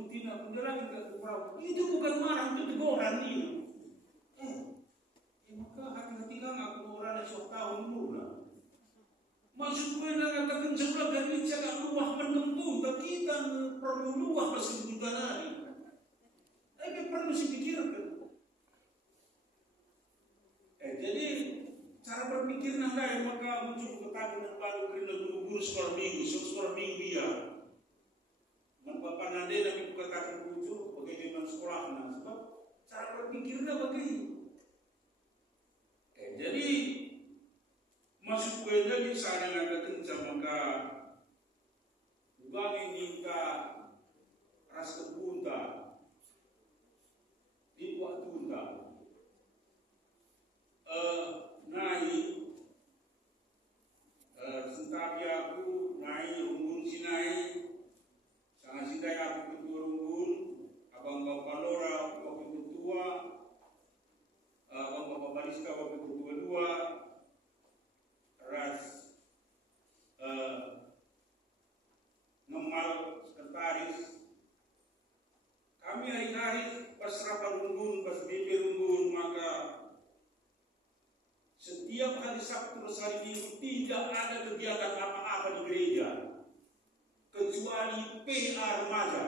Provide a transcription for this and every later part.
sebutina penjelasan ke perahu. Itu bukan marah, itu teguran dia. Maka hati-hati kan aku orang yang tahun mula. Maksud gue nak katakan sebelah dari cakap luah menentu, tapi kita perlu luah pasal bukan hari. Tapi perlu dipikirkan. Jadi cara berpikir nanda maka muncul ketakutan baru kerana guru-guru sekolah minggu dia. Bapak nanda tapi katakan muncul bagaimana sekolahnya sebab cara berpikirnya begini. Jadi masuk gue lagi sana ngatakan maka bagi minta ras kebunta di waktu tunda naik sentapi aku naik rumbun sinai sangat sidai aku ketua rumbun abang bapak Lora waktu ketua abang bapak Barista waktu ketua dua ras ngemal sekretaris kami hari-hari pas rapat rumbun pas BP rumbun maka setiap hari Sabtu dan hari Minggu tidak ada kegiatan apa-apa di gereja kecuali PA remaja.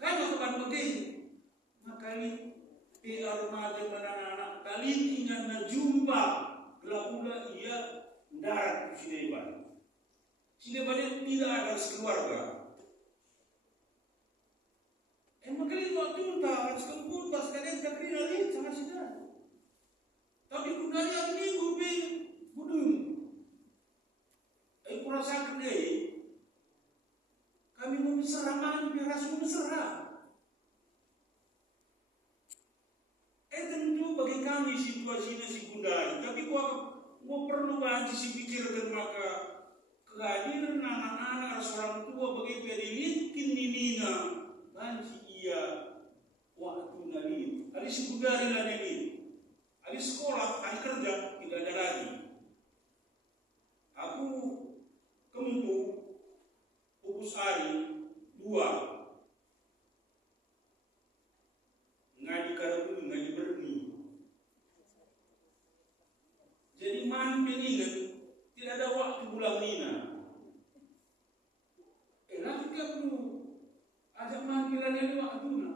Kalau bukan begini, maka ini PA remaja anak-anak kali tinggal jumpa gelapula ia darat di Sineban. Sineban tidak ada sekeluarga. Maka ini waktu entah sekembun pas kalian tak kira lihat sama sidang. Tapi budaya ini gue budung. Kurasakan kami mau meseraman biar rasa mesra. Tentu bagi kami situasinya sekundari. Tapi gua perlu banyak pikirkan maka kehadiran anak-anak seorang tua bagi pedilitin nina banci iya waktu nali. Ada sekundari lah ini. Ada sekolah, ada kerja, tidak ada lagi. Aku kemumpu pupus hari 2. Ngadi karabun, ngadi berni. Jadi man peningan, tidak ada waktu bulan nina. Lagi kamu ajak man pilihnya waktu na.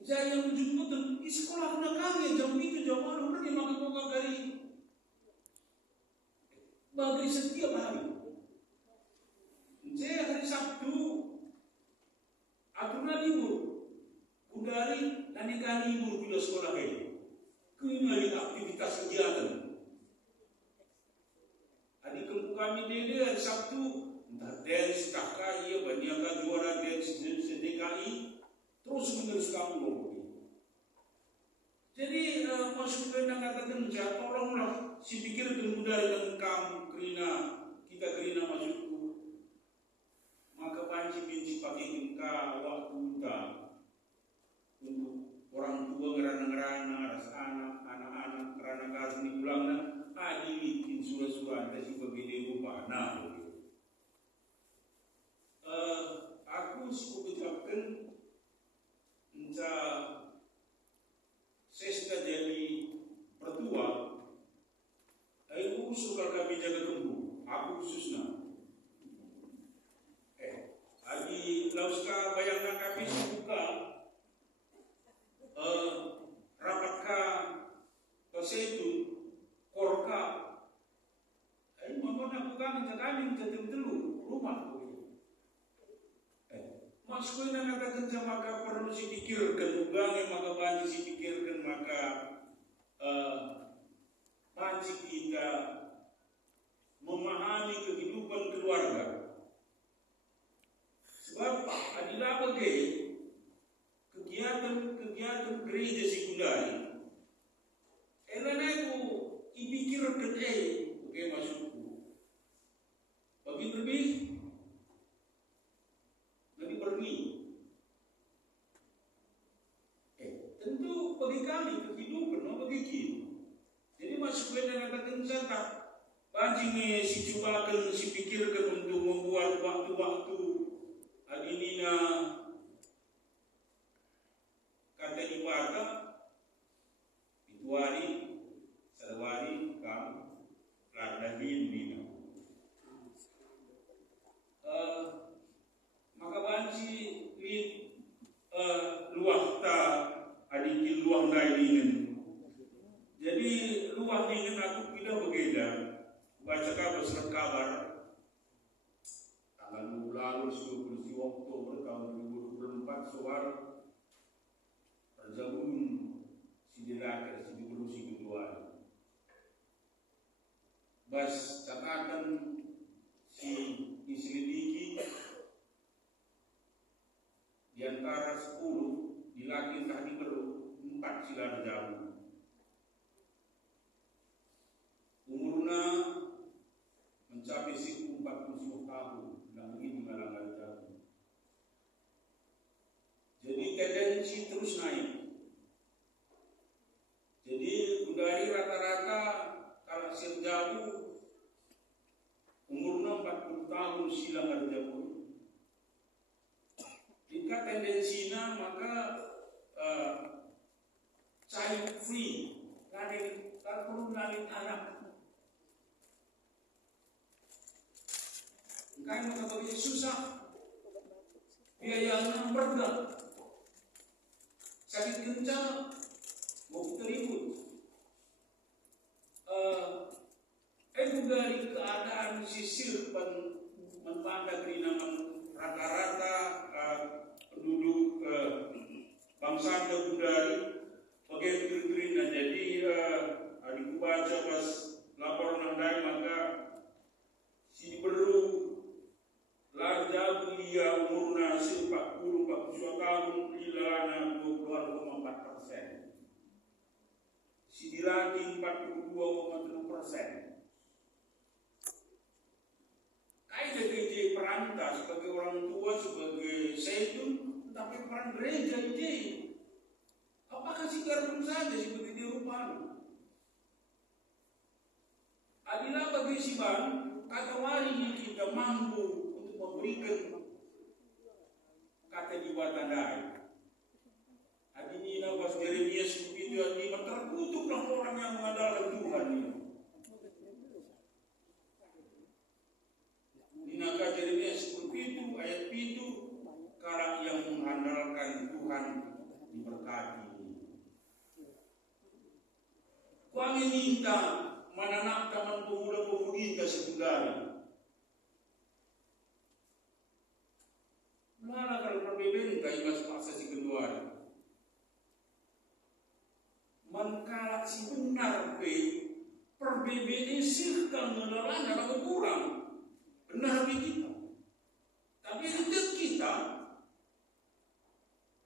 Saya menjemput di sekolah anak kami jam itu jam malam pergi makan buka kali bagi setiap hari. Saya hari Sabtu aturan libur, udari dan ikan libur bila sekolah ini. Kembali aktivitas kegiatan. Adik kelompok kami dede hari Sabtu entah dance, kakak iya banyak juara dance DKI. Terus menerus kamu. Jadi masuk ke katakan tolonglah si pikir mudah dengan kamu kerina masukku. Maka panci pinci pakai kita waktu kita untuk orang tua ngerana-ngerana rasa anak-anak ngerana kasih ni pulangnya adilitin surah-surah ada si berbeda rupa. Nah, aku suka ucapkan minta sesta jadi pertua, aku usul kami jaga tumbuh, aku khususnya. Adi lauska bayangkan kami buka rapatka kesetu korka. Mohon aku kami telu rumah. Masuk ini katakan maka perlu dipikirkan ugang maka banyak dipikirkan maka banyak kita memahami kehidupan keluarga. Sebab adalah bagi kegiatan gereja sekundari. Elana aku dipikirkan oke masukku. Bagi lebih pergi. Tentu bagi kami kehidupan bagi kita. Jadi masuk ke dalam kata zakat. si cobakan, si pikirkan untuk membuat waktu-waktu adinina kabar tanggal 20 Oktober tahun 2024 soal perjabun si dilakar si diburu si kedua bas catatan si diselidiki di antara 10 dilaki tadi baru 4 sila jamu umurnya mencapai 40 tahun dan begitu mengalami jatuh. Jadi tendensi terus naik. Jadi dari rata-rata kalau serjabu umurnya 40 tahun silang ada jauh. Jika tendensinya maka child free, kalau perlu ngalin anak. Kain mengetahui susah, biayanya berat, sakit kencang, mau teribut. Itu dari keadaan sisir menpanda kerinaman rata-rata penduduk bangsa Budari bagai Trina. Jadi adik baca pas laporan nandai maka si perlu larja dia umurna 40 tahun ilana 22,4%. Si dilaki 42,7%. Kayak gereja perantah sebagai orang tua sebagai seitun, tapi peran gereja ini apakah si garbun saja seperti di Rupana? Adilah bagi si ban kata wari kita mampu memberikan kata jiwa tandai. Adi ini nafas Yeremias itu adi terkutuklah orang yang mengandalkan Tuhan ini. Naka Yeremias itu ayat itu karak yang mengandalkan Tuhan diberkati. Kami minta mananak teman pemuda-pemudi kita sekundari. Mana kalau perbedaan kayak mas paksa si kedua, mengkalak si benar perbedaan sih kalau menelan ada kurang benar kita, tapi itu kita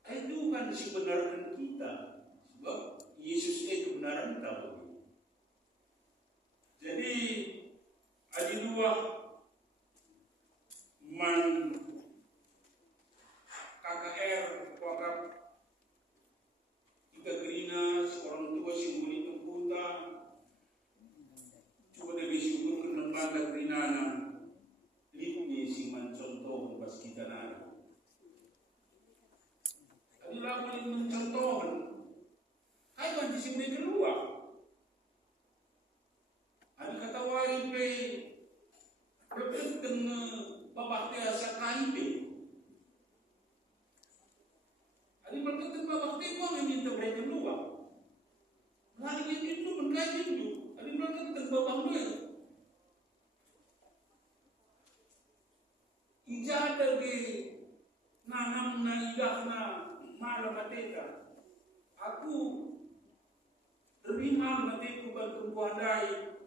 itu kan si benarkan kita, sebab Yesus itu kebenaran kita. Jadi ada dua KKR wakaf kita gerina seorang tua si muli temputa coba dari syukur ke lembaga gerinana lipni si mencontoh pas kita nana adalah boleh mencontohkan hai banti si muli keluar ada kata wari pe berketen babak tiasa kain Ini berkata babak teko meminta mereka keluar. Lagi itu mengaji itu. Ini berkata babak dia. Ijada di nanam na idahna malam mateka. Aku lebih mal mateku bantu buandai.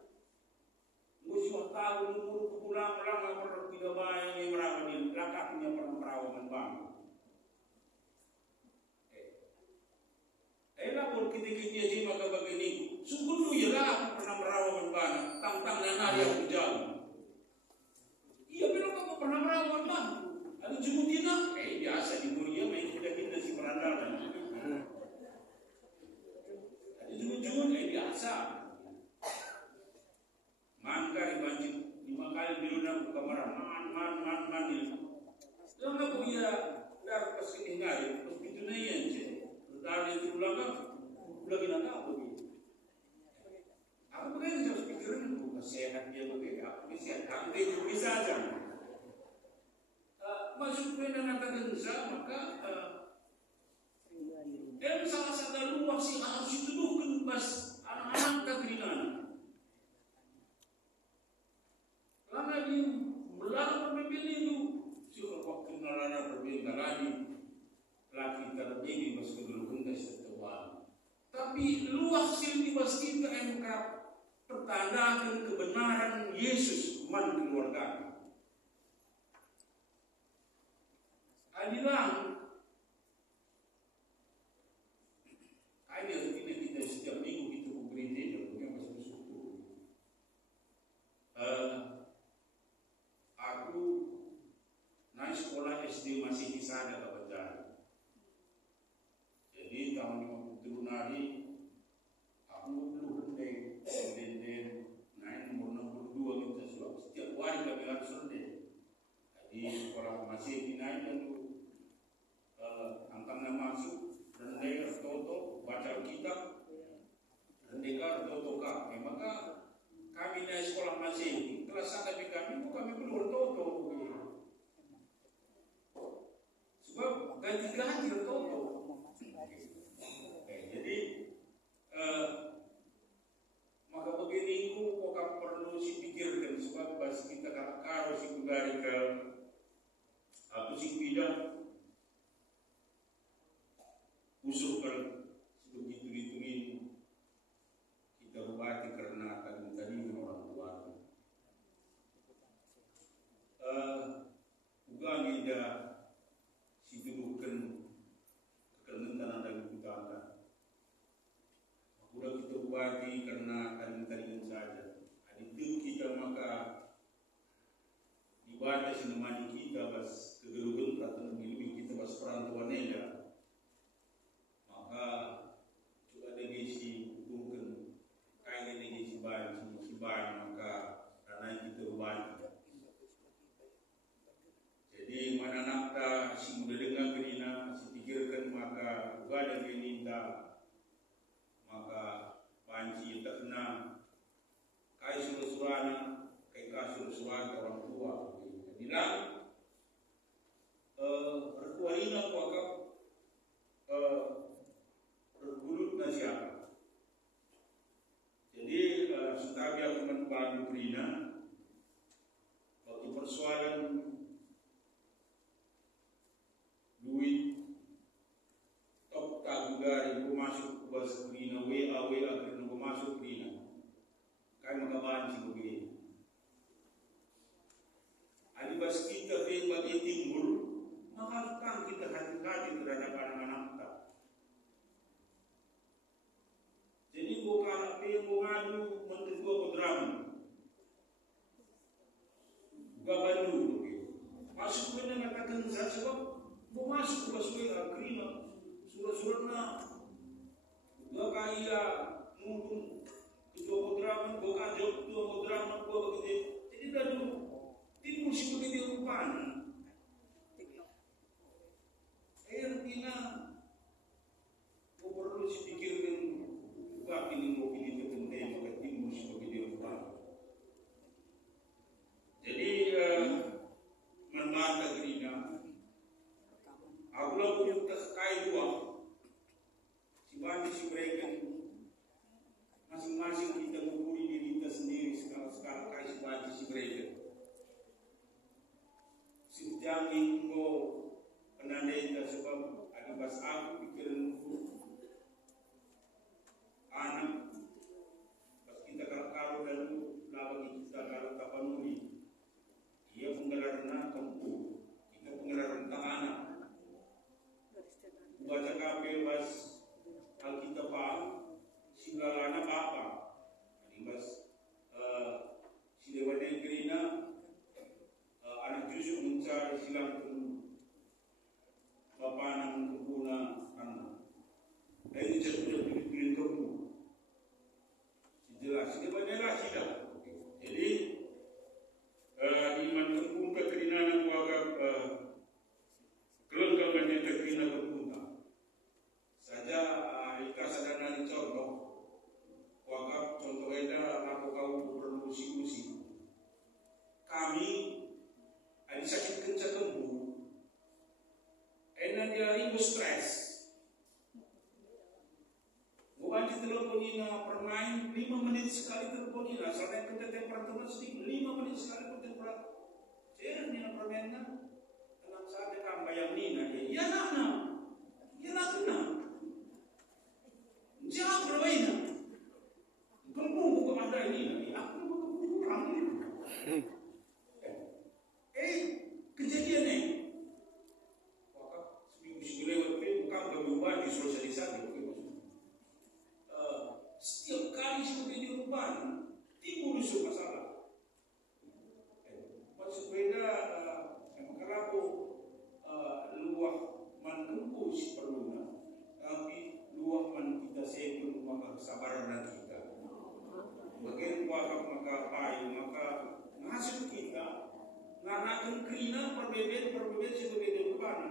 Musuh tahu umur pulang lama perlu tidak bayang yang merawat lakaknya pernah perawan bang. Lapor kita jadi maka begini sungguh tu ialah aku pernah merawat bana tantang nana yang berjalan iya bilang aku pernah merawat bana ada jumutina biasa di Korea main kita si perandalan ada jumut biasa mangga dibanjir 5 kali diundang ke kamar man itu lalu aku ya dar pas ini ngari pas itu nanya je dari itu lagi nak apa ni? Aku bukan harus pikiran aku sehat dia bagi aku sehat aku dia bisa saja. Masuk ke dalam kerja maka dalam salah satu luas yang harus dituduhkan bas anak-anak kekeringan. Lama Tuhan. Tapi luas silih kita MK pertandakan kebenaran Yesus man keluarga. Adilang ada kita setiap minggu kita berita punya masuk syukur. Aku naik sekolah SD masih di sana kebetulan. Jadi tahun 50 hari aku belum naik naik nomor 62 kita sudah setiap hari kami langsung deh. Jadi sekolah masih dinaik dan angkanya masuk rendek toto baca kitab rendeka toto kami maka kami naik sekolah masih kelas 1 kami belum toto sebab ganti-ganti toto. Jadi maka begini kok perlu dipikirkan sebab pas kita kalau si kudari ke atau si bidang usulkan sebegitu ini kita ubati karena tadi orang tua. Bukan tidak situdukan kekenangan dan utama. Sudah kita ubati karena tadi saja. Itu kita maka ibadah sinemani kita bas kegeluhan atau lebih kita bas perantauan eda. Juga ada si bukan kain ini si ban maka karena kita ubah. Jadi mana nakta si muda dengar kerina si pikirkan maka juga ada geninda maka panci terkena kai suruh-suruhnya kai kasur-suruhan orang tua. Jadilah perkuarina kuakap bergulut siapa. Jadi setabi aku membantu Prina waktu persoalan duit top kagugari aku masuk ke Prina WA karena aku masuk Prina kaya makabanci begini adibas kita bagi timbul maka kita hati-hati terhadap anak-anak kita. Jadi bukan ngadu menteri gua kodraman. Gua bantu masuk ke dengan katakan saya sebab mau masuk ke sekolah agrima surat-suratnya gua kaya mungkin ketua kodraman gua kajok ketua kodraman gua begitu. Jadi dah dulu timbul si begitu rupanya. Artinya gua perlu dipikirkan juga ini mau pilih tertentu maka timbul sebagai dilakukan. Jadi menmata gerina, aku lalu terkait dua, si bandi si mereka masing-masing kita mengukur diri kita sendiri sekali kait si bandi si mereka. Si jangan go penandai kita sebab ada bahasa aku pikiran anak pas kita kalau lalu lawan kita kalau tapanuri ia penggelarna tempuh kita penggelarna anak baca kabel bas alkitab singalana apa ini bas si dewa negrina anak justru mencari silang papanan kebuna anak ini sudah pilih kamu jelas ini banyak sudah. Jadi iman kebun kekerinaan kuagak kelengkapannya kekerinaan kebun saja ika sadana contoh kuagak contoh eda aku kau berusi-usi kami ada sakit kencang kembu enak dia ribu stres bukan diteleponina permain 5 menit sekali teleponina sampai kita tempat sedikit 5 menit sekali tempat saya nina permainnya tenang saja kan bayang nina ya nana ya nana sabarna kita. Bagian kuaka maka payu maka ngasih kita nganakan krina perbedaan si berbeda kepana.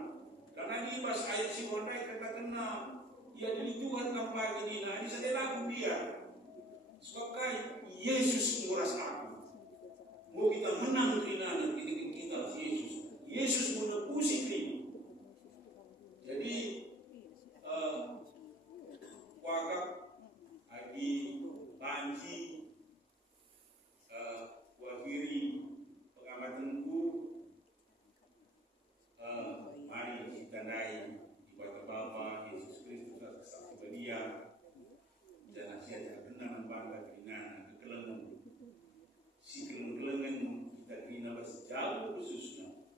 Karena di pas ayat si Wandai kata kena ya dari Tuhan tanpa ini nah ini saya lagu dia. Sebagai Yesus menguras aku. Mau kita menang krina dan kita Yesus. Yesus menebusi krina. Jadi wakaf lagi banji wakiri pengamatanku mari kita naik ibadah Bapa Yesus Kristus atas saksi dia dan nasihat kebenaran bangga keringan kekelengan si kelengan kita kena pas jauh khususnya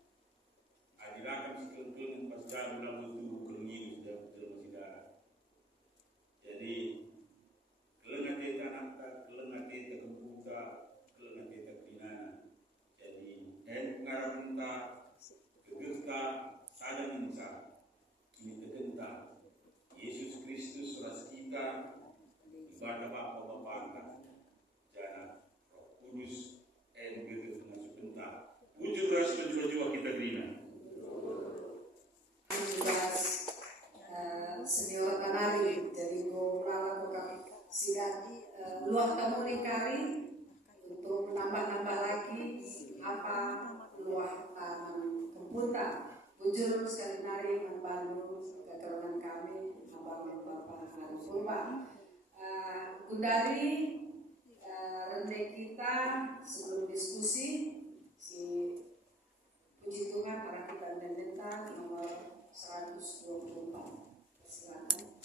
adilakan si kelengan pas jauh dalam itu kelengin sudah betul masih darah. Jadi kelengan kita anak kelengan kita kebuka kelengan kita keringan. Jadi pengarah kita kegeta sadar insya ini tegenta Yesus Kristus ras kita ibadah Bapa jana Roh Kudus begitu masuk bentar wujud ras jiwa kita terima senior kanali dari Golala Kota Sidati luah komunikasi untuk menambah lagi apa luah tanam komputer bujur sekali nari membantu keterangan kami abang Bapak Harus Purba Gundari rente kita sebelum diskusi si puji Tuhan para kita mendengar nomor 124 silakan.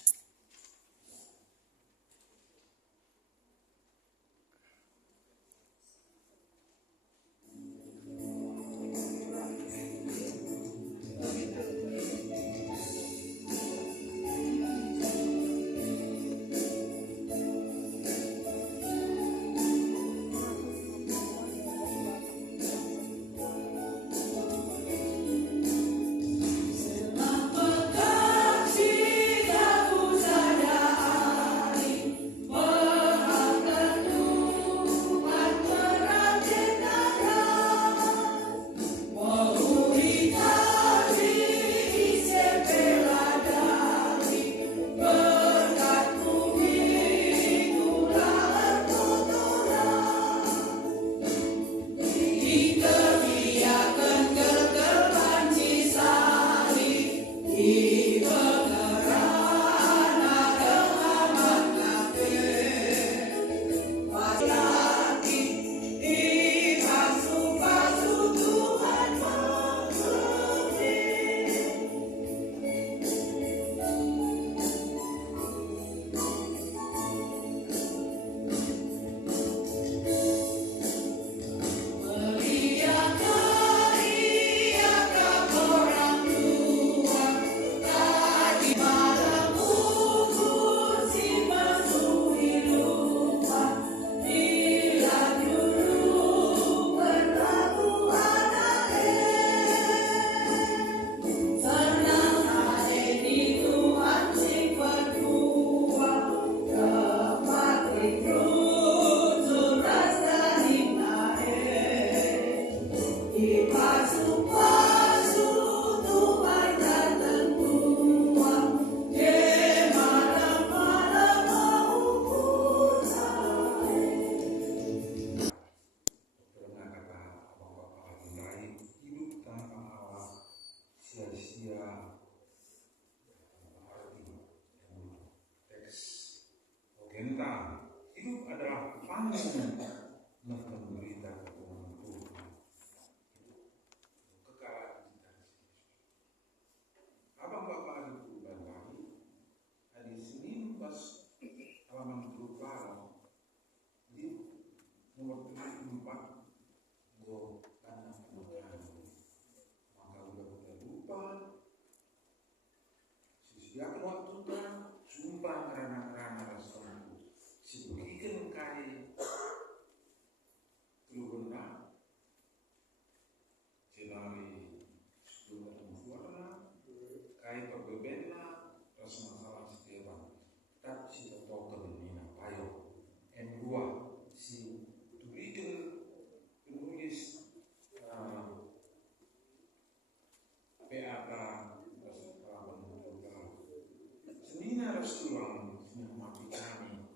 harus tulang menghormati kami.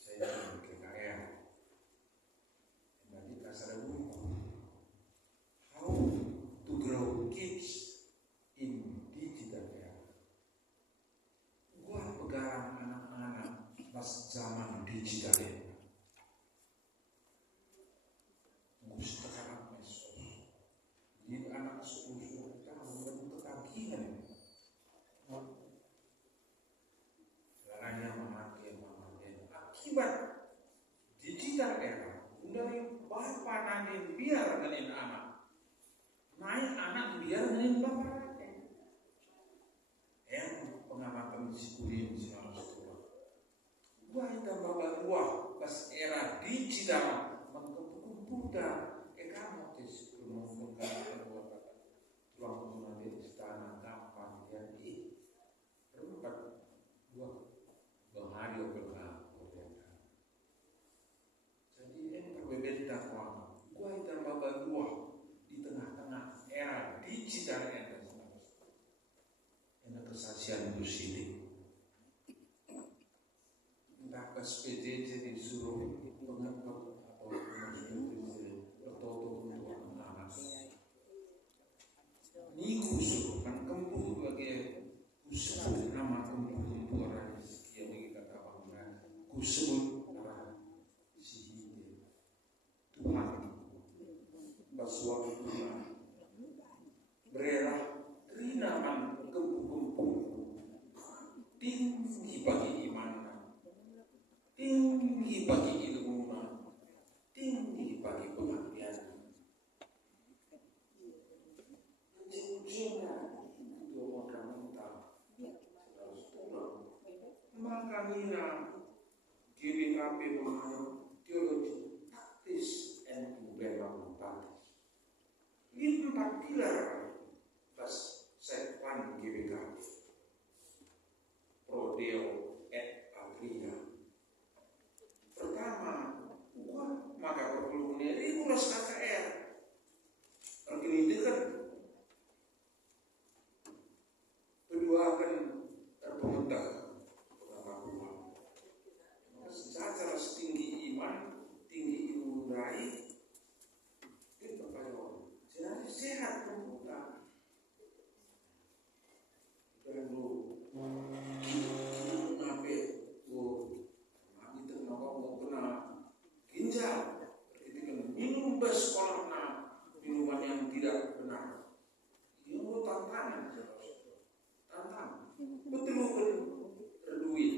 Saya di KKR. Jadi kasar buku. How to grow kids in digital era. Gua pegang anak-anak pas zaman digital era. Mesti sekarang mesos. Jadi anak 10 tahun dan ketagihan. Caranya memakai akibat digital era. Dari bapak nanti biar ngelain anak, naik anak biar ngelain bapak. Yang pengamatan disikulin selama sekolah. Gua itu bapak gua pas era digital mengkomputer, kamu disikulin mengkomputer buat tulang nanti istana gampang ya perempat gua bahari berkah. Jadi berbeda dakwah. Gua itu bapak gua di tengah-tengah era digital era kesaksian itu sini. Entah pas PJJ disuruh pengamat atau bertoto untuk anak. Ini khusus kan kempu bagi khusus nama kempu itu orang yang kita katakan khusus arah sihir Tuhan basuang Tuhan bererah kerinaman tinggi bagi iman, tinggi bagi ilmu, tinggi bagi pengabdian. Ujungnya dua orang minta harus pulang. Maka Nina GBKP mengenai teologi taktis and developmental. Ini 4 pilar tas sepan GBKP. Prodeo et agria. Pertama, maka perlu regulas KKR. Agreement. Kedua akan terpementah. Pertama, secara setinggi iman, tinggi ilmu raih, itu perkara. Jadi sehat pembuka. Dan ginjal, minum sekolah minuman yang tidak benar. Ini tantangan, betul berduit.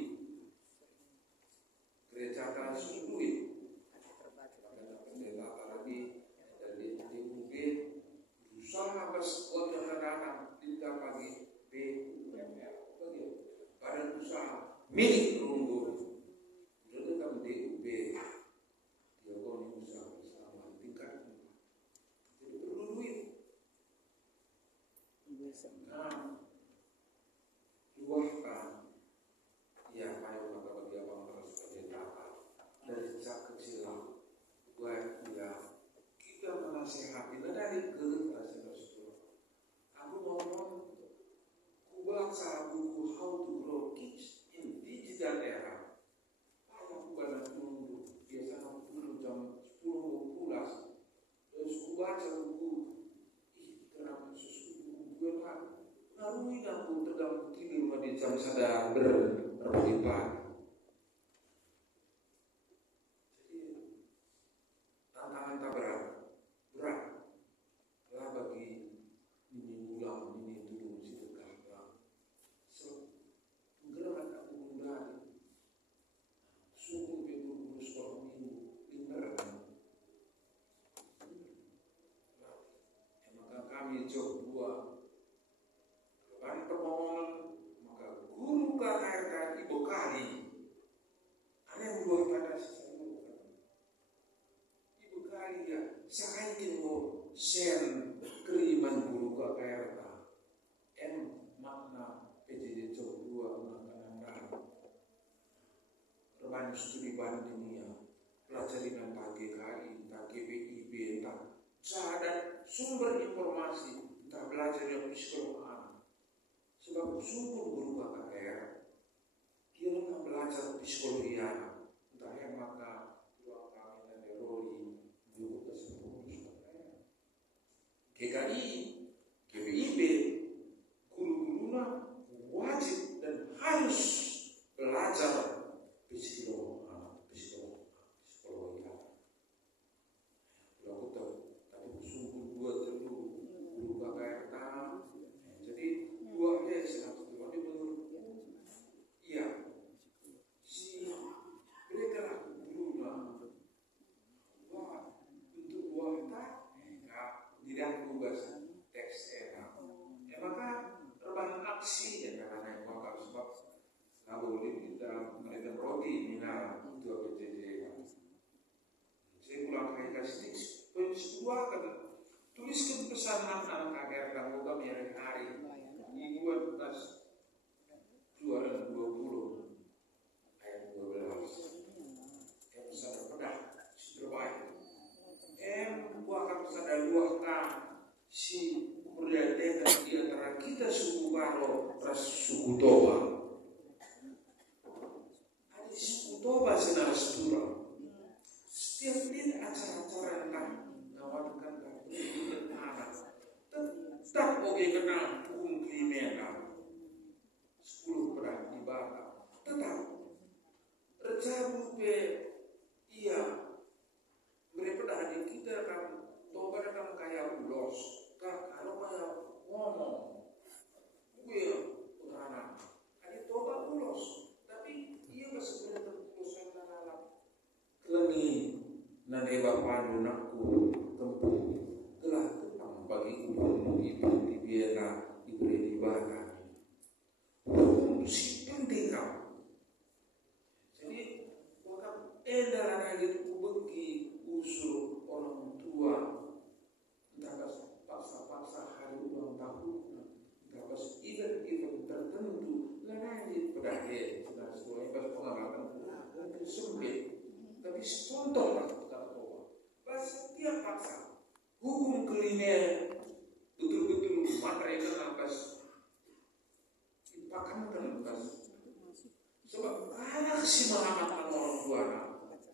Gereja kasus duit. Pendeta tadi dari DUB berusaha bersekolah kadang-kadang tidak pagi BUMR. Badan usaha milik Runggur. Dulu kan DUB. Nah, luahkan ya ayo maka bagi abang terus pendeta dari sejak kecil buat ya kita menasihati dari gelas aku ngomong ku baca buku How to Grow Kids in Digital Era. Aku banyak nunggu biasanya aku jam 10:12 terus ku baca buku Narui dan ku terganggu tidur di jam sadar berlipat. Jadi tantangan tak berat lah bagi ini ulang ini turun situ kahlah. Gerak aku mundari. Sungguh betul sekolah minggu pinter. Maka kami jauh dua. Permohonan maka guru KKR Ibu Kari hanya dua pada Ibu Kari ya saya ingin mau share kiriman guru KKR makna PJJ Jog 2 mengenai reban studi bandingnya pelajari tentang GKI, tentang GPIB, tentang dan sumber informasi tentang belajar yang psikologi. Sebab sungguh guru KKR dia akan belajar psikologi anak. Entah yang maka ruang kami dan Roli juga tersebut. GKI, GPIB, guru-guruna wajib dan harus belajar psikologi anak. Aku tahu, tapi sungguh dua dulu guru KKR tahu. Jadi dua aja yang tapi menurut iya si mereka lah guru lah wah untuk buah tak tidak tugas teks maka rebahan aksi ya karena yang bakal sebab nggak boleh kita mereka roti mina itu apa jadi saya pulang ke kasih sebuah kata tuliskan pesanan anak KKR kamu kami hari mingguan tas 2020 ayat 12 pesan pedah terbaik buahkan pesan luahkan si berbeda di antara kita suku Baro ras suku Toba ada suku Toba senar setura setiap ini acara-acara tentang ngawankan anak tetap oke kenal hukum kriminal 10 perang dibakar tetap recabupe iya mereka dah kita kan Toba datang kayak ulos kalau kayak ngomong gue anak ada Toba ulos tapi iya gak sebenarnya terputusan dalam keleni nanti bapak anakku tempuh telah tetap bagi ibu di biara diberi di bahan hukum si penting kau jadi waktu edaran lagi itu bagi usul orang tua entah paksa-paksa hari ulang tahun entah pas event tertentu lagi berakhir sudah semuanya pas pengalaman mungkin sempit tapi contoh lah pas setiap paksa hukum kuliner betul-betul materi pas dipakamkan pas sebab anak si mengamalkan orang tua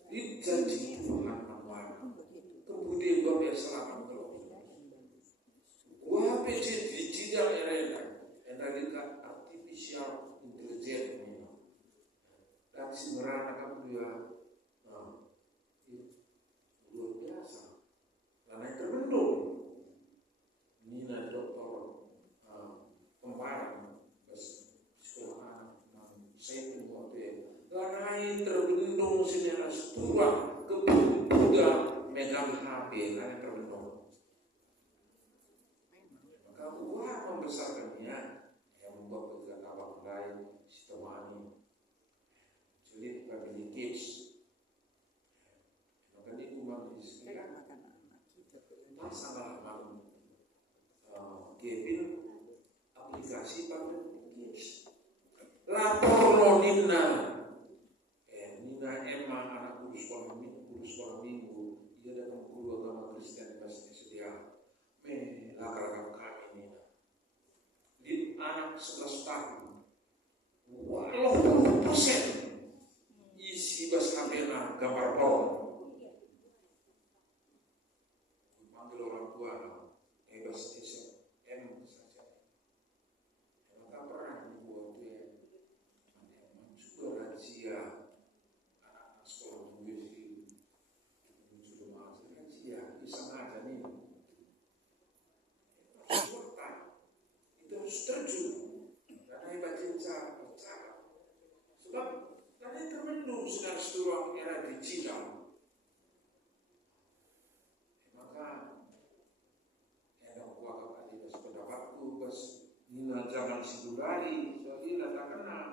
dijanji Tuhan amal kemudian gua biar selamat terus gua PC di cidang yang tadi kan artificial intelligence dan si merana kan dia luar biasa karena yang terbentuk Nina dokter pembarang sekolah saya pun hotel karena yang terbentuk secara struktural kebutuhan megang HP karena terbentuk maka gua membesarkannya yang membuat kegiatan abang lain sistemani sulit bagi kids maka ini umat di sekitar sangat malu Kevin aplikasi pada kids lapor nonina Nina emang anak guru sekolah minggu dia datang guru agama Kristen pasti sedia lakar kami Nina di anak 11 tahun 80% isi bas kamera gambar pohon panggil orang tua bas SM saja maka pernah dibuat juga razia anak sekolah minggu sudah masuk razia bisa aja nih itu harus terjun karena hebat cinta sebab karena termenung sedang seluruh era digital maka ada wakaf adidas pendapatku pas nina zaman sidulari soalnya tak kenal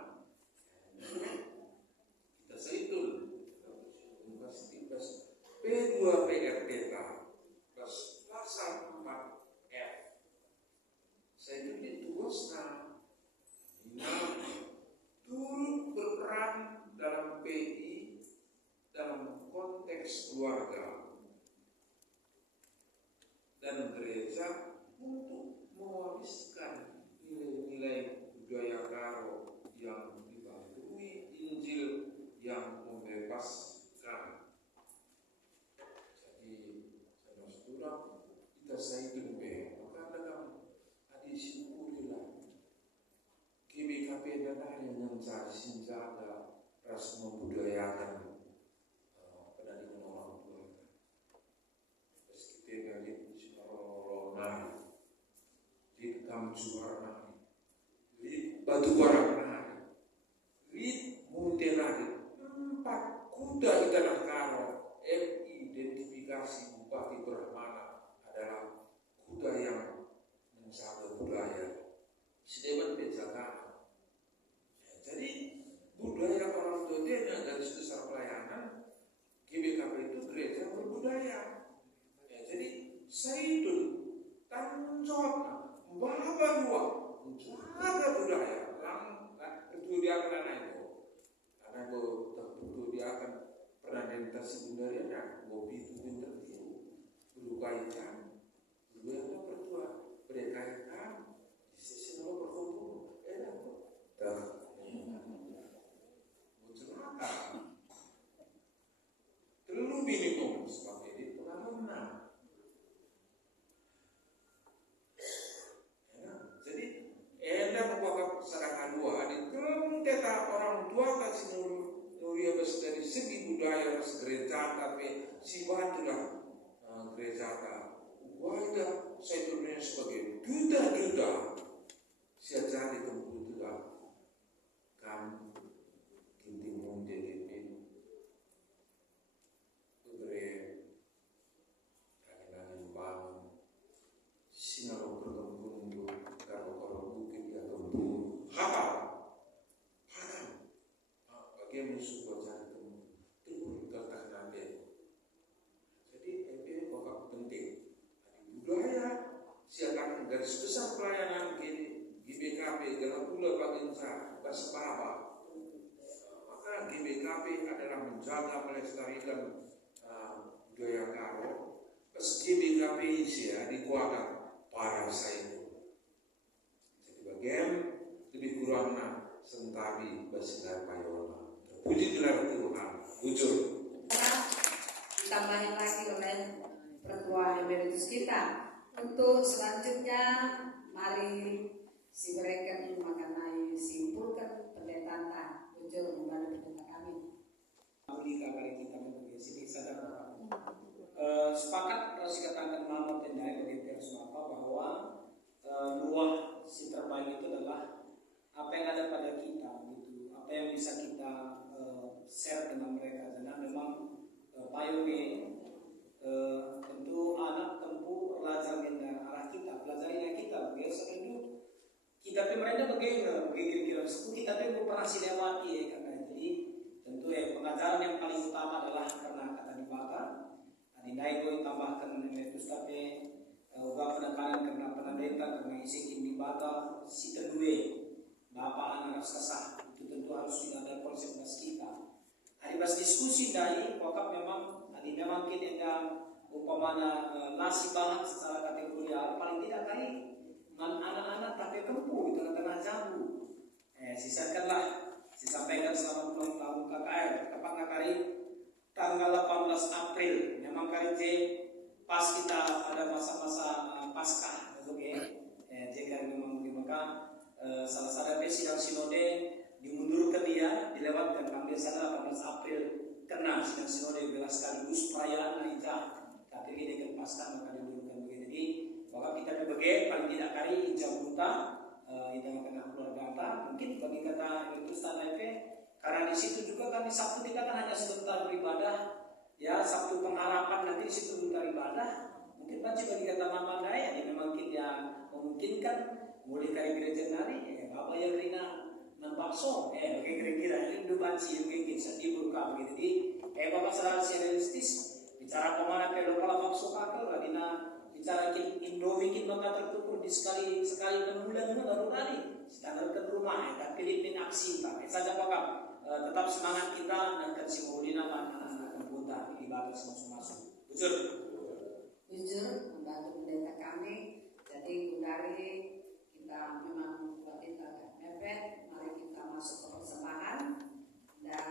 kita seitun pas P2 PRT pas pasal 4F saya itu tugasnya turut berperan dalam PI dalam konteks keluarga dan gereja untuk mewariskan nilai-nilai budaya yang membebaskan. Jadi saudara-saudara kita saya dumbe maka dalam adi syukurilah GBKP adalah yang mencari senjata ras membudayakan pendidikan orang tua. Terus kita lihat Sinarolona di Kamjuarna di Batu Warna di Muntenari 4 kuda di tanah Karo identifikasi Bupati Brahmana adalah kuda yang menjaga budaya sedemikian penjagaan. Jadi budaya orang tua dia garis besar pelayanan GBKP itu gereja berbudaya. Jadi saya itu tanggung jawabnya membawa ruang menjaga budaya. Tentu dia akan itu karena tentu dia akan pernah identitas sebenarnya ngopi itu interview berkaitan budaya berdua berkaitan di sisi lo berfoto terlalu minimum seperti ini pengalaman. Jadi membuat sedangkan dua di teta orang tua kasih nuria dari segi budaya gereja tapi si batulah gereja wajah saya tulisnya sebagai duda saya cari kebutuhan kan kinti munde ini beri angin bangun sinaro bertemu kalau bukit ya tempuh hafal bagian musuh cari tempuh kata nanti. Jadi itu bakal penting budaya siapkan garis besar pelayanan GBKP dalam pula bangsa bersebaba. Maka GBKP adalah menjaga melestarikan budaya Karo. GBKP Asia dikuatkan para saya. Jadi bagian lebih kurangnya sentabi basilar payona. Puji gelar Tuhan. Jujur. Ditambahin lagi oleh Ketua Emeritus kita. Untuk selanjutnya mari si mereka mengenai simpulkan pendeta Jujur membantu pendeta kami. Di kali kita menjadi sedikit sadar sepakat harus dikatakan Mama Pendai bagi Terus Bapak bahwa luah si terbaik itu adalah apa yang ada pada kita gitu, apa yang bisa kita share dengan mereka. Karena memang payungnya tentu anak tempuh belajar dengan arah kita, pelajarinya kita biasa itu kita pemerintah bagaimana kira-kira kita pun pernah silewati ya karena jadi tentu ya pengajaran yang paling utama adalah karena kata dibakar Adinai gue tambahkan Emeritus tapi uga penekanan karena penandeta karena isi dibakar si kedua Bapak anak kesah itu tentu harus ada konsep kita. Hari bas diskusi dari wakaf memang memang kita umpamanya nasi bahan secara kategorial paling tidak kali anak-anak tapi kempu di tengah-tengah jambu. Sisakanlah disampaikan selama ulang tahun KKR tepat kali tanggal 18 April memang kali pas kita pada masa-masa Paskah oke jika memang maka salah satu sidang sinode dimundurkan dia dilewatkan ambil sana 18 April karena sidang sinode adalah sekaligus perayaan Naita tapi ini dengan Paskah maka dimundurkan begitu. Jadi maka kita berbagai paling tidak kali jam buta di tengah-tengah keluarga kita mungkin bagi kata itu standar karena di situ juga kan di Sabtu kita kan hanya sebentar beribadah ya Sabtu pengharapan nanti di situ bentar ibadah mungkin bagi kata Mama Daya ya memang kita memungkinkan mulai dari gereja nari apa yang rina membakso kira-kira ini dua banci yang bisa dibuka begitu jadi Bapak selalu realistis bicara kemana ke lokal bakso kakek ladina bicara Indomie kita maka tertukur di sekali 6 bulan juga baru tadi sedang ke rumah dan Filipin aksi pak saja Bapak tetap semangat kita dan kasih maulina anak-anak anggota ibadah masuk Jujur membantu pendeta kami jadi dari kita memang buat kita agak mepet mari kita masuk ke persembahan dan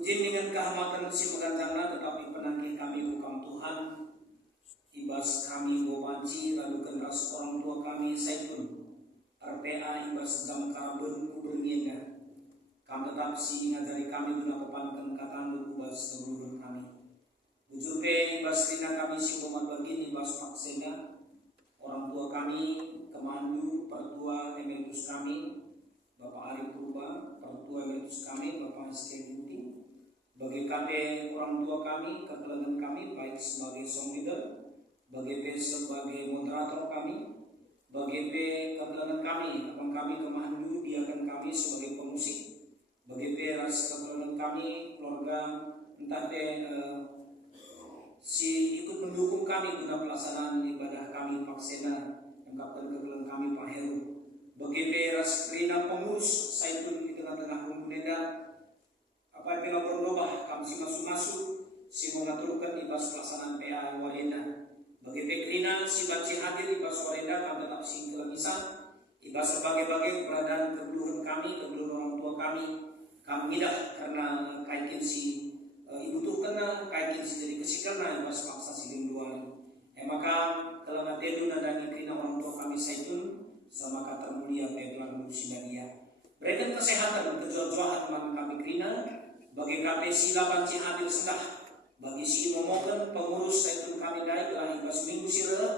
Puji dengan kehormatan si mengancana, tetapi penangki kami bukan Tuhan. Ibas kami bowanci lalu keras orang tua kami Saitun. RPA ibas jam karabun kubernienda. Kami tetap si ngajari kami guna pepankan katang ubas seluruh kami. Bujur pe ibas rina kami si boman bagin ibas paksena. Orang tua kami kemandu pertua emeritus kami Bapak Ari Purba, pertua emeritus kami Bapak SK Budi. Bagi KP orang tua kami, kekelangan kami baik sebagai song leader, bagi P sebagai moderator kami, bagi P kekelangan kami, abang kami kemandu diakan kami sebagai pemusik, bagi P ras kekelangan kami keluarga entah P si ikut mendukung kami guna pelaksanaan ibadah kami paksena yang kapten kekelangan kami Pak Heru, bagi P ras Rina pengurus Saitun di tengah-tengah Rumuneda. Apa yang berubah kami si masuk-masuk si mengaturkan ibas pelaksanaan PA Warenda. Bagi Pekrina si baci hadir ibas Warenda kami tetap si bisa ibas sebagai-bagai keberadaan kebeluhan kami, kebeluhan orang tua kami tidak karena kaitin si ibu kena kaitin si jadi kesikana ibas paksa si linduan. Maka kalau ngatelu nadani krina orang tua kami Saitun sama kata mulia Peblan Lusidadia. Berikan kesehatan kejujuran man kami krina. Bagi KP silaban si hadir sendah Bagi si momongan pengurus Saitun kami dai gelah ibas minggu sire,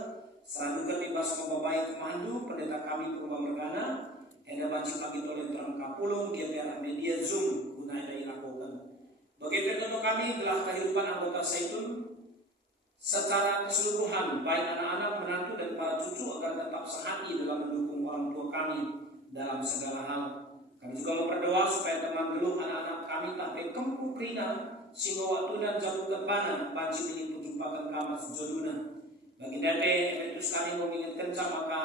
seradukan ibas membabai kemandu pendeta kami Purba Mergana, enda baci kami tolong terang kapulung dia biar media Zoom guna dai lakukan. Bagi petunjuk kami gelah kehidupan anggota Saitun secara keseluruhan, baik anak-anak, menantu dan para cucu agar tetap sehati dalam mendukung orang tua kami dalam segala hal. Kami juga berdoa supaya teman geluh anak-anak kami tak kempu prina sehingga waktu dan jamu kebana banci ini perjumpakan kamar sejoduna. Bagi dade terus kami mengingatkan maka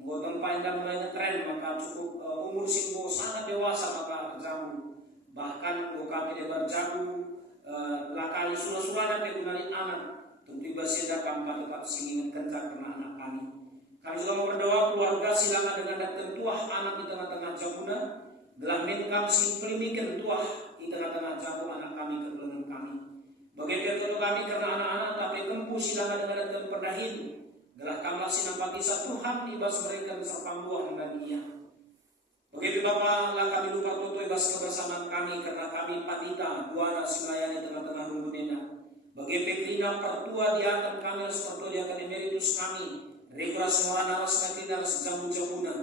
menggotong pain dan mulainya tren maka cukup umur singgo sangat dewasa maka jamu bahkan kami dia berjagu lakai sulah-sulah dan gunani anak tentu ibasnya kami tetap singin kencang karena anak kami. Kami juga berdoa keluarga silakan dengan datang tuah anak di tengah-tengah jamuna gelah kami simply mikir tuah di tengah-tengah jamu anak kami ke kelenggan kami. Bagi kalau kami karena anak-anak tapi kempu silakan dengan datang perdahin gelah kami sinampak kisah Tuhan ibas mereka serta buah dengan ia. Bagi Bapa lah kami lupa tutup ibas kebersamaan kami karena kami patita buana sinayani tengah-tengah rumunena. Bagi pekrina pertua diakan kami seperti diakan emeritus kami. Rekura semua naras kami dalam sejamu-jamuna.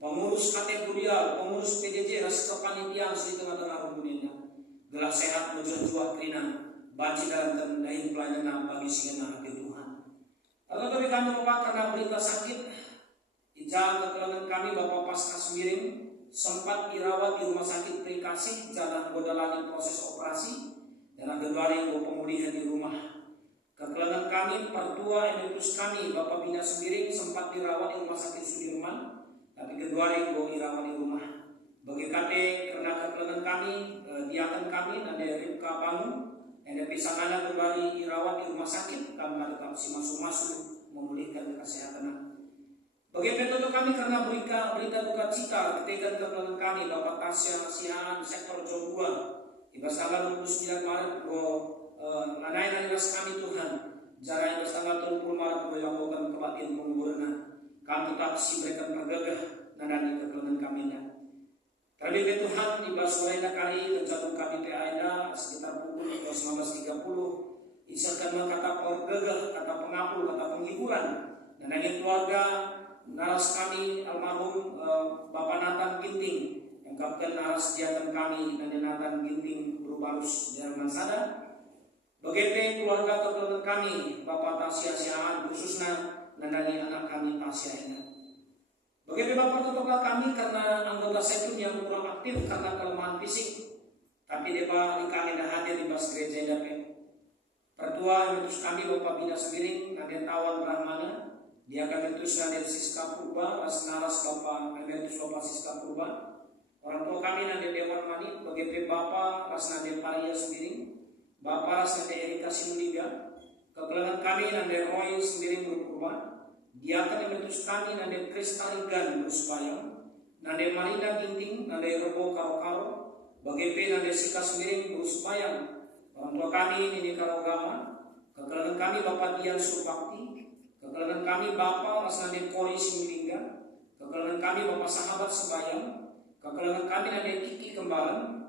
Pengurus kategorial, pengurus PJJ, rasa kepanitia di tengah-tengah rumunena. Gelah sehat menjual krina. Baci dalam tendai pelayanan bagi singena hati Tuhan. Tetapi kami Bapak karena berita sakit. Ijal kekelangan kami Bapak Pasca Semiring sempat dirawat di rumah sakit Prikasih jalan godalani proses operasi dan ada yang pemulihan di rumah. Kekelangan kami pertua emeritus kami Bapak Bina Semiring sempat dirawat di rumah sakit Sudirman tapi kedua yang dirawat di rumah. Bagi kate karena kekelangan kami diakan kami ada Ripka Bangun ada pisangana kembali dirawat di rumah sakit kami tetap si masuk-masuk memulihkan kesehatan. Bagi petunjuk kami karena berita duka cita ketika kekelangan kami Bapak Tasya Sihaan sektor Jogua di tanggal 29 Maret nanai ras kami Tuhan jarak yang tanggal 30 Maret melakukan kebaktian penguburan kami tetap si mereka tergagah nanani kekelangan kami terlebih Tuhan di Baswalena kali terjatuh kami PAIDA sekitar pukul 19.30 isyakan kata pergagah, kata pengapul, kata penghiburan dan lagi keluarga naras kami almarhum Bapak Nathan Ginting ungkapkan naras jatan kami dan Nathan Ginting Berubalus Jerman Sada. Begitu keluarga kekeluarga kami Bapak Tasya Sihaan khususnya dan dari anak kami Tasya ini. Begitu Bapak tetangga kami karena anggota Saitun yang kurang aktif karena kelemahan fisik, tapi dia kami dah hadir di bas gereja dapat. Pertua mengutus kami Bapak Bina Semiring, Nadia Tawan Brahmana, dia akan mengutus Nadia Siska Purba, Asnaras Bapak mengutus Bapak Siska Purba. Orang tua kami Nadia Dewan Mani, begitu Bapak Nadia Paria Semiring, Bapak Nadia Erika Simuliga, kekelangan kami Nadia Roy Semiring Berpurba. Dia akan mengutus kami nade Kristaligan bersubayang, nade Marina Ginting, nade Rebo Karo-Karo, bagi nade Sika Semiring bersubayang. Orang tua kami ini Karogama, kekelangan kami Bapak Dian Supakti, kekelangan kami Bapak Nade Kori Simiringga, kekelangan kami Bapak Sahabat Sebayang, kekelangan kami nade Kiki Kembaran,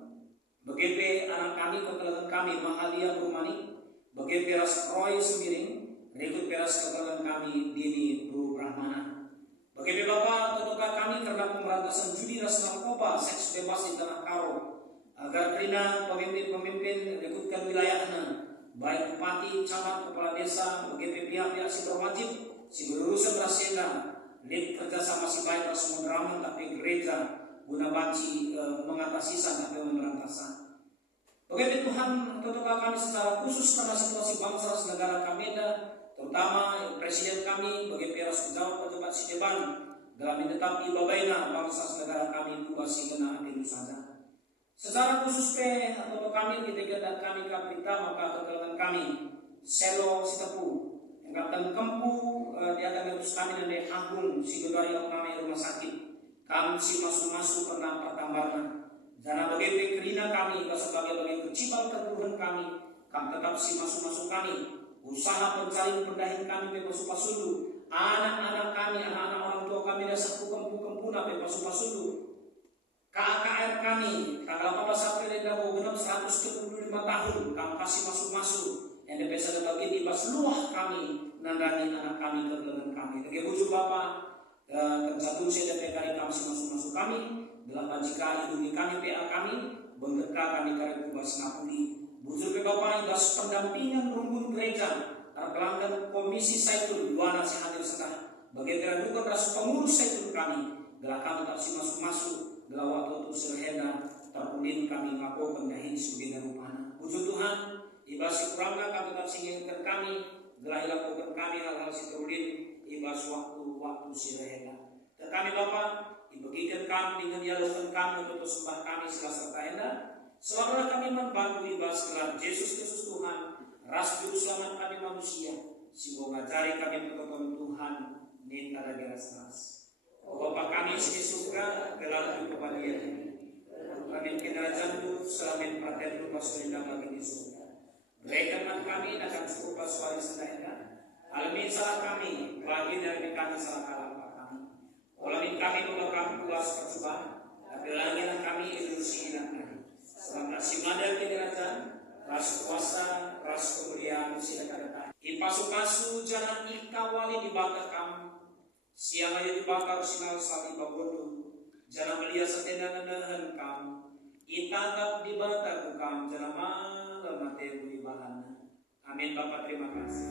bagi anak kami kekelangan kami Mahalia Brumani, bagi Ras Roy Semiring. Berikut peras kekelangan kami Dini Bro Brahmana. Bagi Bapak tetangga kami karena pemberantasan judi ras narkoba seks bebas di tanah Karo agar Trina pemimpin rekutkan wilayahnya baik bupati, camat, kepala desa, bagi pihak-pihak si berwajib si berurusan rasenda lid kerjasama si baik ras mendrama tapi gereja guna banci mengatasi tapi pemberantasan. Bagi Tuhan tetangga kami secara khusus karena situasi bangsa negara kami terutama Presiden kami bagi peras pejabat si Jeban dalam menetapi babaina bangsa negara kami Kuba Sigena Adu Sada. Secara khusus atau kami ketika dan kami kaprita maka kekelangan kami Selo Sitepu yang kapten Kempu dia akan mengutus kami dan dia Agung si Gedari Okname rumah sakit kami si masuk-masuk pernah pertambaran dan bagi kerina kami sebagai kecibal keturunan kami tetap si masuk-masuk kami usaha pencari pendahin kami bebas pasudu anak-anak kami anak-anak orang tua kami dasar kempu-kempuna bebas pasudu KKR kami tanggal 18 April dan mau genap 125 tahun kami kasih masuk-masuk ibas luah kami nandani anak kami ke lengan kami. Lagi bujuk Bapa terjatuh saya dari kami masuk kami dalam bajika lindungi kami PA kami bengkeka kami karena kubas ngapuni. Bujuk ke Bapa ibas pendampingan rumpun gereja pelanggan komisi Saitun dua anak hadir setah bagi teradukan rasa pengurus Saitun kami gelah kami tak masuk gelah waktu itu serhena terpulin kami ngapo kendahin sebagai rupana. Puji Tuhan ibas kurangnya kami tak singinkan kami gelah ilakukan kami hal-hal terulin ibas waktu sirhena. Dan kami Bapa dibagikan kami dengan dialogkan kami untuk sembah kami selasa enda. Selama kami membantu ibas gelar Yesus Kristus Tuhan ras juru selamat kami manusia sehingga ngajari kami pertolongan Tuhan minta lagi ras. Bapa kami di surga gelar kepada Dia. Kami kinarajanku selamin perhatian lupa selendang lagi di surga. Berikanlah kami akan serupa suara sedaya. Alamin salah kami bagi dari kami salah kalah kami. Alamin kami membakar puas percobaan. Adalah kami ilusi dan kami. Selamat simadal kinarajan. Ras kuasa, ras kemuliaan silakan datang. Ipasu-pasu jangan ikawali dibakar kamu. Siang aja dibakar sinal salib babodo. Jangan melihat setenda nahan kamu. Itangkap dibakar kamu. Jangan malam mati budi bahan. Amin Bapak terima kasih.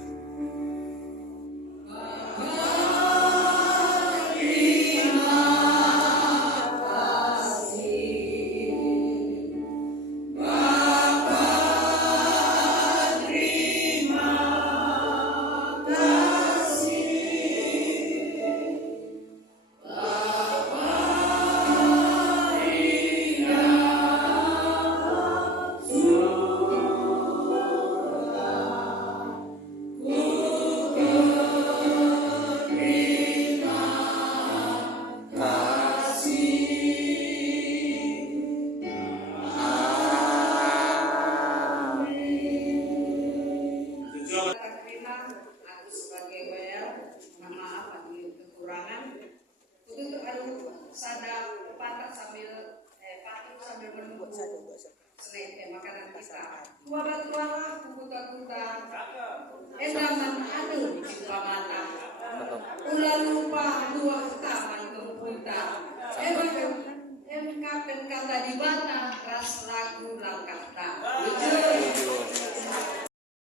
Kata di bata ras lagu langkah